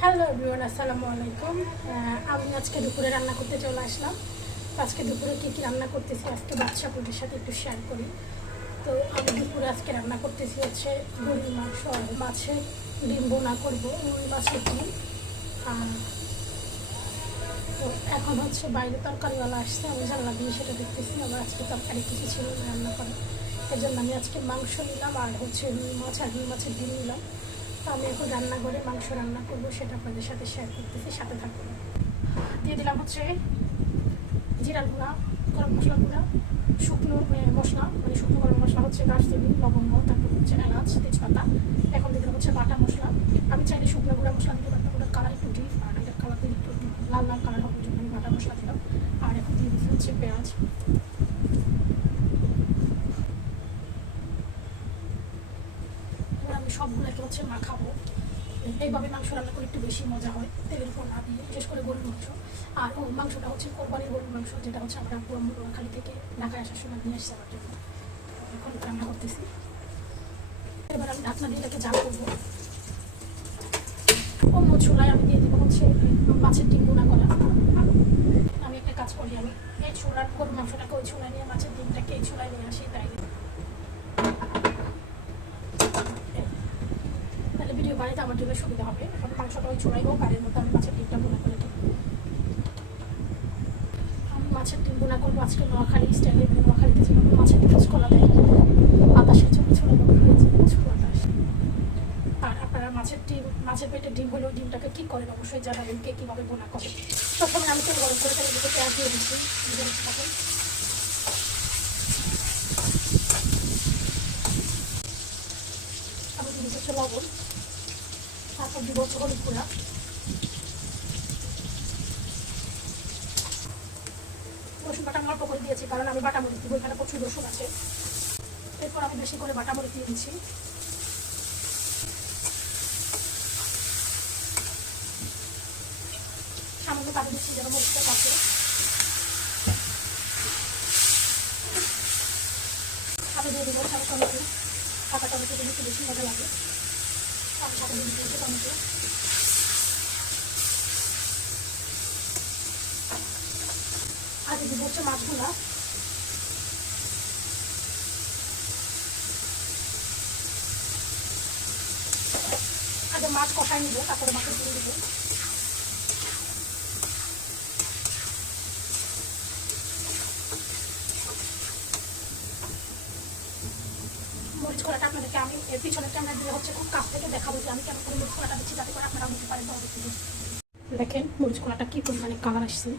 Hello everyone আসসালামু আলাইকুম আমি আজকে দুপুরে রান্না করতে চলে আসলাম। আজকে দুপুরে কী কী রান্না করতেছি, আজকে বাচ্চা বাচ্চাপুরের সাথে একটু শেয়ার করি। তো আমি দুপুরে আজকে রান্না করতেছি হচ্ছে গরুর মাংস মাছের ডিম বোনা করব, রুই মাছের ডিম। আর তো এখন হচ্ছে বাইরে তরকারিওয়ালা আসছে, আমি জানলা দিয়ে সেটা দেখতেছি আমার আজকে তরকারি কিছু ছিল রান্না করে এর জন্য আমি আজকে মাংস নিলাম আর হচ্ছে রুই মাছ আর রুই মাছের ডিম নিলাম। তো আমি এখন রান্না করে মাংস রান্না করব, সেটা আপনাদের সাথে শেয়ার করতেছি, সাথে থাকুন। দিয়ে দিলাম হচ্ছে জিরার গুঁড়া, গরম মশলা গুঁড়া, শুকনো মশলা মানে শুকনো গরম মশলা হচ্ছে দারচিনি, লবঙ্গ, তারপর হচ্ছে এলাচ, তেজপাতা, এখন দিলাম হচ্ছে বাটা মশলা। আমি চাইলে শুকনো গুঁড়া মশলা দিতে পারতাম ওটা কালার একটু ডিপ আর এটা কালার একটু লাল লাল কালার হবে জন্য আমি বাটা মশলা দিলাম। আর এখন দিয়ে দিচ্ছি হচ্ছে পেঁয়াজ এবার আমি সবগুলোকে হচ্ছে মাখাবো। এইভাবে মাংস রান্না করে একটু বেশি মজা হয়, তেলের উপর না দিয়ে, বিশেষ করে গরুর মাংস। আর ও মাংসটা হচ্ছে কোরবানির গরুর মাংস, যেটা হচ্ছে আমরা খালি থেকে ঢাকায় আসার সময় নিয়ে আসছি আমার জন্য। এখন রান্না করতেছি। এবার আমি ঢাকনা দিয়ে এটাকে জাল করব। অন্য চুলায় আমি দিয়ে দেবো হচ্ছে মাছের ডিম বোনা করা। আমি একটা কাজ করি, আমি এই চুলার গরুর মাংসটাকে ওই চুলায় নিয়ে, মাছের ডিমটাকে এই চুলায় নিয়ে আসি, তাই তাহলে ভিডিও বাড়িতে আমার জন্য সুবিধা হবে। এখন মাংসটা ওই চুড়াই হোক, আর এর মধ্যে আমি মাছের ডিমটা বোনা করে দেবো। আমি মাছের ডিম বোনা করব আজকে নোয়াখালী স্টাইলে মানে নোয়াখালীতে যেভাবে মাছের ডিম কলা দেয় বাতাসের জন্য ছোটো বাতাস। আর আপনারা মাছের ডিম, মাছের পেটে ডিম হলেও ডিমটাকে কী করেন, অবশ্যই জানাবেন কে কীভাবে বোনা করে। প্রথমে আমি তেল গরম করে তার দিকে পেঁয়াজ দিয়ে দিচ্ছি আমি লবণ। তারপর দিব হচ্ছে হলুদ রসুন বাটা অল্প করে দিয়েছি, কারণ আমি বাটা মরিচ দিব এখানে প্রচুর রসুন আছে। এরপর আমি বেশি করে বাটা মরিচ দিয়ে দিচ্ছি। সামান্য পানি দিচ্ছি যেন মরিচটা কাছে আমি দিয়ে দিব সাদা টমেটো কাঁচা টমেটো বেশি মজা লাগে। আগে হচ্ছে মাছগুলা আগে মাছ কষাই নিব তারপরে মাছ দিয়ে দিব। মরিচ আপনাদেরকে আমি, এর পিছনের ক্যামেরা দিয়ে হচ্ছে খুব কাছ থেকে দেখাবো যে আমি কেমন করে মরিচ কলাটা দিচ্ছি যাতে করে আপনারা বুঝতে পারেন দেখেন মরিচ কলাটা কী পরিমাণে কালার আসছে।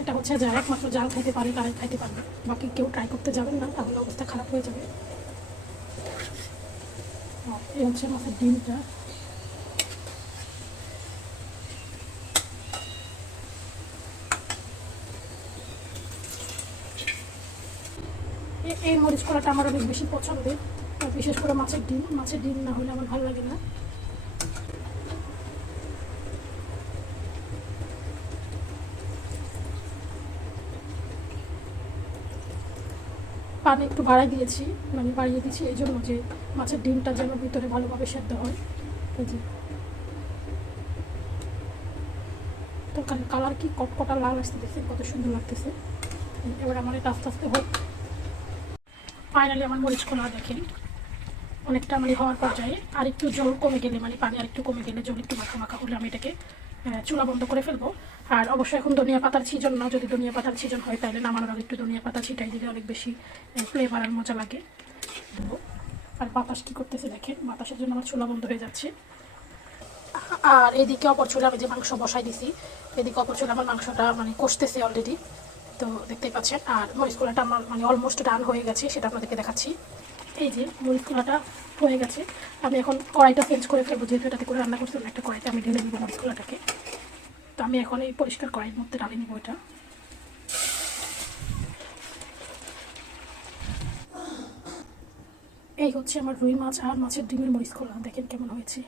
এটা হচ্ছে যারা একমাত্র জাল খাইতে পারে, তারাই খাইতে পারবে। বাকি কেউ ট্রাই করতে যাবেন না, তাহলে অবস্থা খারাপ হয়ে যাবে। এই হচ্ছে মাছের ডিমটা। এই মরিচ কলাটা আমার অনেক বেশি পছন্দের বিশেষ করে মাছের ডিম। মাছের ডিম না হলে আমার ভালো লাগে না। পানি একটু বাড়াই দিয়েছি মানে বাড়িয়ে দিয়েছি এই জন্য যে মাছের ডিমটা যেন ভিতরে ভালোভাবে সেদ্ধ হয়। তরকারির কালার কি কটকটা লাল আসতে দেখছেন কত সুন্দর লাগতেছে। এবার আমার এটা আস্তে আস্তে হোক। ফাইনালি আমার মরিচ খোলা দেখেন। অনেকটা মানে হওয়ার পর্যায়ে আর একটু জল কমে গেলে মানে পানি আর একটু কমে গেলে, জল একটু মাখা মাখা হলে আমি এটাকে চুলা বন্ধ করে ফেলব। আর অবশ্যই এখন ধনিয়া পাতার ছিজন না, যদি ধনিয়া পাতার ছিজন হয় তাহলে নামানোর আগে একটু ধনিয়া পাতা ছিটাই দিলে অনেক বেশি ফ্লেভার আর মজা লাগে। আর বাতাস কী করতেছে দেখেন? বাতাসের জন্য আমার চুলা বন্ধ হয়ে যাচ্ছে। আর এদিকে অপর চুলে আমি যে মাংস বসাই দিছি, এদিকে অপর চুলে আমার মাংসটা মানে কষতেছে অলরেডি তো দেখতেই পাচ্ছেন। আর মরিচ কুলাটা আমার মানে অলমোস্ট ডান হয়ে গেছে, সেটা আপনাদেরকে দেখাচ্ছি। এই যে মরিচ কুলাটা হয়ে গেছে। আমি এখন কড়াইটা চেঞ্জ করে ফেলব, যেহেতু এটাতে করে রান্না করছিলাম একটা কড়াইতে আমি ঢেলে দিব মরিচ কুলাটাকে। তো আমি এখন এই পরিষ্কার কড়াইয়ের মধ্যে ঢালে নিব এটা। এই হচ্ছে আমার রুই মাছ আর মাছের ডিমের মরিচ খোলা দেখেন কেমন হয়েছে।